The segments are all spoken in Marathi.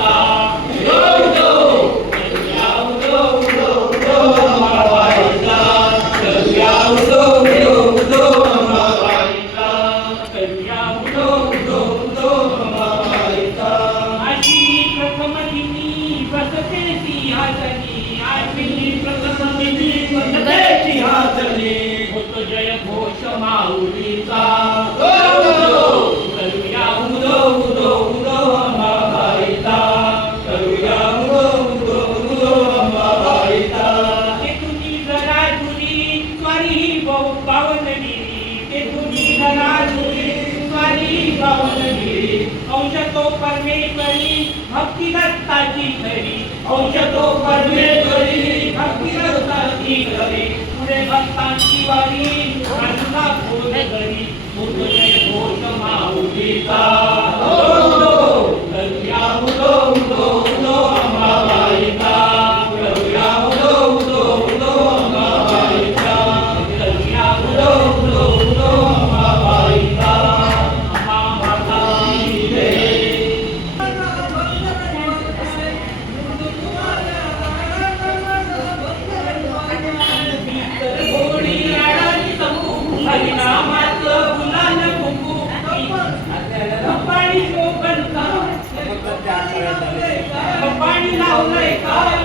माऊलीचा उदो उदो करूया उदो उदो उदो अंबाबाईचा करूया उदो उदो उदो अंबाबाईचा करूया उदो उदो उदो अंबाबाईचा अशी प्रथम दिनी बसते सिंहासनी अशी प्रथम दिनी बसते सिंहासनी होतो जय घोष माऊलीचा करूया उदो उदो उदो अंबाबाईचा करूया उदो उदो उदो अंबाबाईचा ते तुझी जरा जुनी स्वारी पावनगिरी ते तुझी जरा जुनी स्वारी पावनगिरी अंश तो परमेश्वरी भक्ती दत्ताची खरी अंश तो परमेश्वरी भक्ती दत्ताची खरी पुढे भक्तांची वारी आणला बोल घरी उदो जय घोष माऊलीचा करूया उदो उदो उदो अंबाबाईचा करूया उदो उदो उदो अंबाबाईचा करूया उदो उदो उदो अंबाबाईचा पाणी लावलंय काय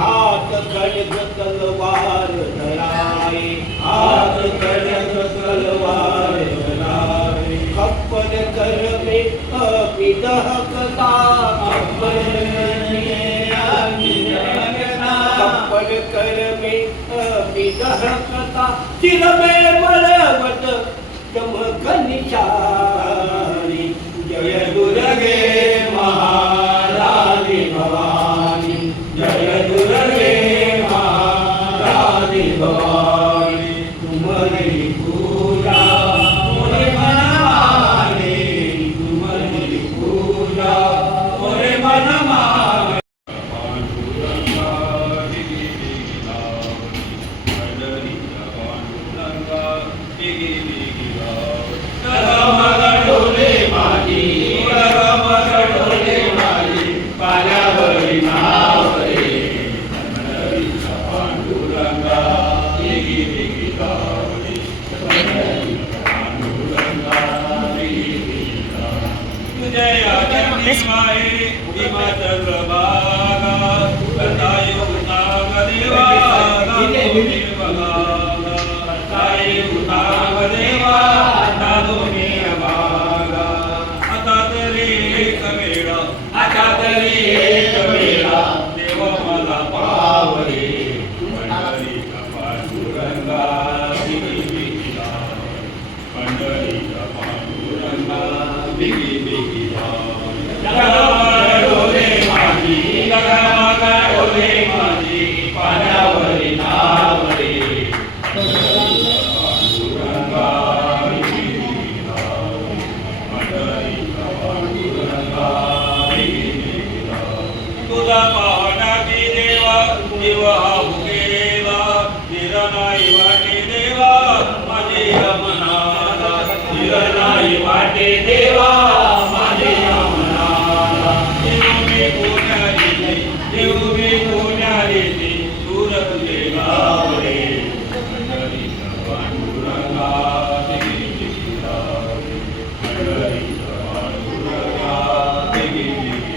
हाथ खड्ग तलवार धराए हाथ खड्ग तलवार धराए खप्पर कर में अभिदहकता खप्पर कर में अभिदहकता सिर में बलवत चमक निशानी जय दुर्गे महारानी भवानी जय दुर्गे महारानी भवानी तुम्हारी पूजा मोरे मन माने तुम्हारी पूजा मोरे मन माने डोले माझी बेस हिमाचल बागा कताई उताग देवा कताई उताग देवा दादोनी बागा आता तरी एक वेळा देव मला पावले पंढरीचा पांडुरंगा बिगी बिगी पंढरीचा पांडुरंगा बिगी बिगी डोले माझी डोले माझी पाण्यावरी नावरे पांडुरंगा बिगी बिगी पंढरीचा पांडुरंगा बिगी बिगी तुझा पाहणा की देवा जीव हा भुकेला निरनाई वाटे देवा माझे मनाला निरनाई वाटे देवा माझे मनाला देव मी कोण्याले दूर तुझे गावरे पंढरीचा पांडुरंगा बिगी बिगी पंढरीचा पांडुरंगा बिगी बिगी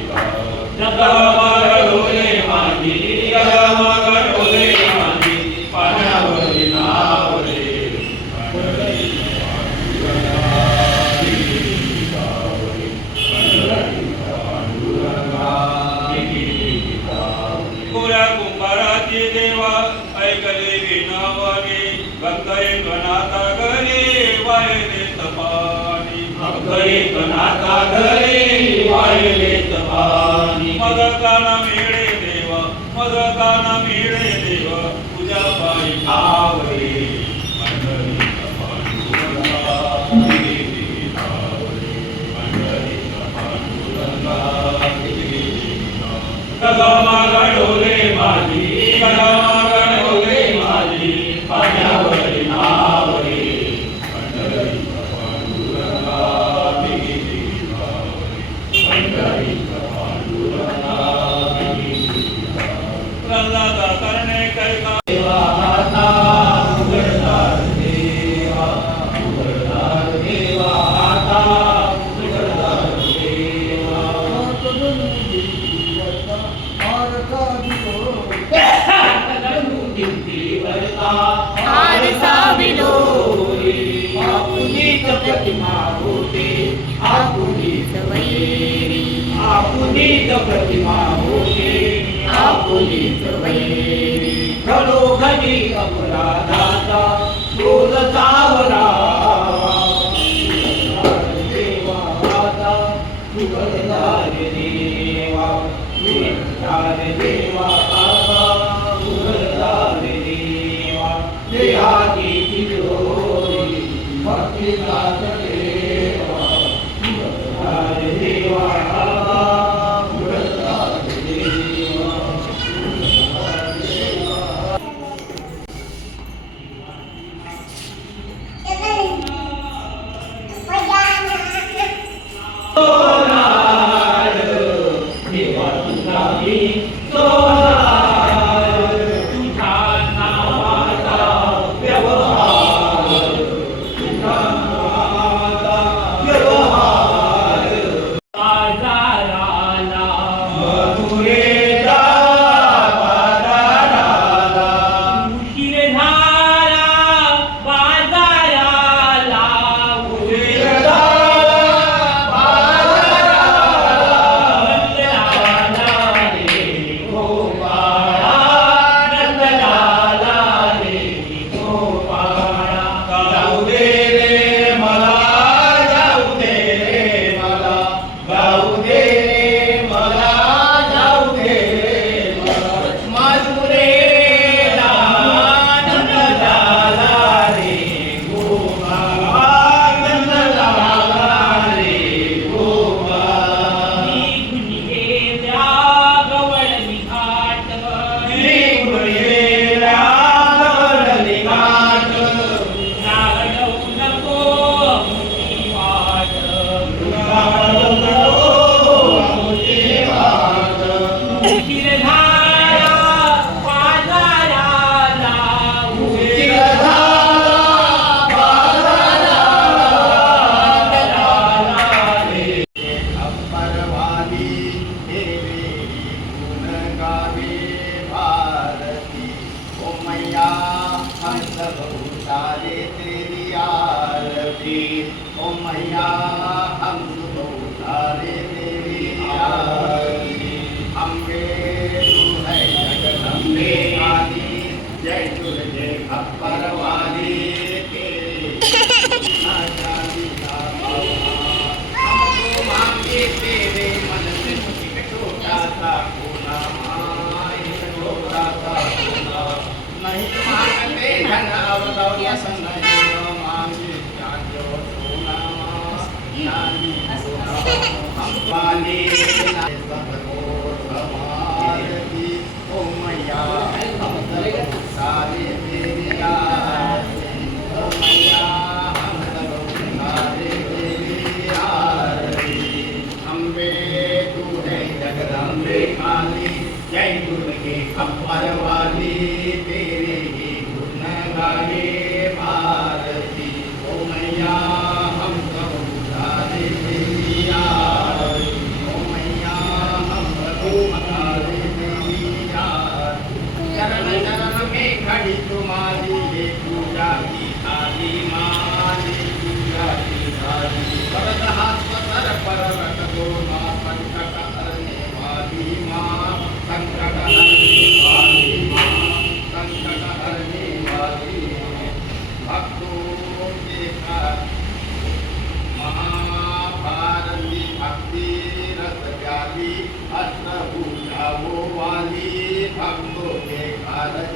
डोले माझी डोले माझी पाण्यावरी नावरे कोऱ्या कुंभाराची देवा ऐकले विनावाने भक्त एकनाथा घरी वायले तपानी भक्त एकनाथा घरी वायले तपानी मग काना मिळे देवा मग काना मिळे देवा तुझ्या पायी आवरे पंढरीचा पांडुरंगा बिगी बिगी धावरे पंढरीचा पांडुरंगा बिगी बिगी गगमागा डोले माझी गगमागा डोले माझी पाण्यावरी नावरे पंढरीचा पांडुरंगा बिगी बिगी धावरे पंढरीचा पांडुरंगा बिगी बिगी प्रल्हादा करणे कैका देवा आता उघडदार देवा आता उघडदार देवा आपुनीच प्रतिमा होते आपुनीच वैरी आपुनीच प्रतिमा होते आपुनीच वैरी घडोघडी अपराधाचा क्रोध सावरा देवा आता उघडदार देवा उघडदार देवा आता उघडदार देवा देहाची तिजोरी भक्तिदास देवा उघडदार देवा आता उघडदार देवा भारती ओ मैया हम सुनो तारे तेरी आरती अम्बे तू है जगदम्बे वाली जय तुझे खप्पर वाली तेरे ना जानी ना बाबा हमको मांगे तेरे मन से एक छोटा सा कोना एक छोटा सा कोना नहीं मांगते धन अवदौलत नहीं मांगे जानो सोना ज्ञानी हम वाले सबको समारती ओ मैया हम सब सारे तेरी आरती ओ मैया हम सब सारे तेरी आरती अम्बे तू है जगदम्बे काली जय दुर्गे खप्पर वाली तेरे ही गुण गाए भारती ओ मैया हम सब सारे तेरी आरती ओ मैया हम सब सारे तेरी आरती चरण चरण में खड़ी तुम्हारी ये पूजा की थाली माँ ये पूजा की थाली वरद हाथ सर पर रख दो माँ संकट हरने वाली माँ संकट हरने वाली माँ संकट हरने वाली भक्तों के साथ महाभारती भक्ति रस प्याली अष्टभुजा वो वाली भक्तों के कारज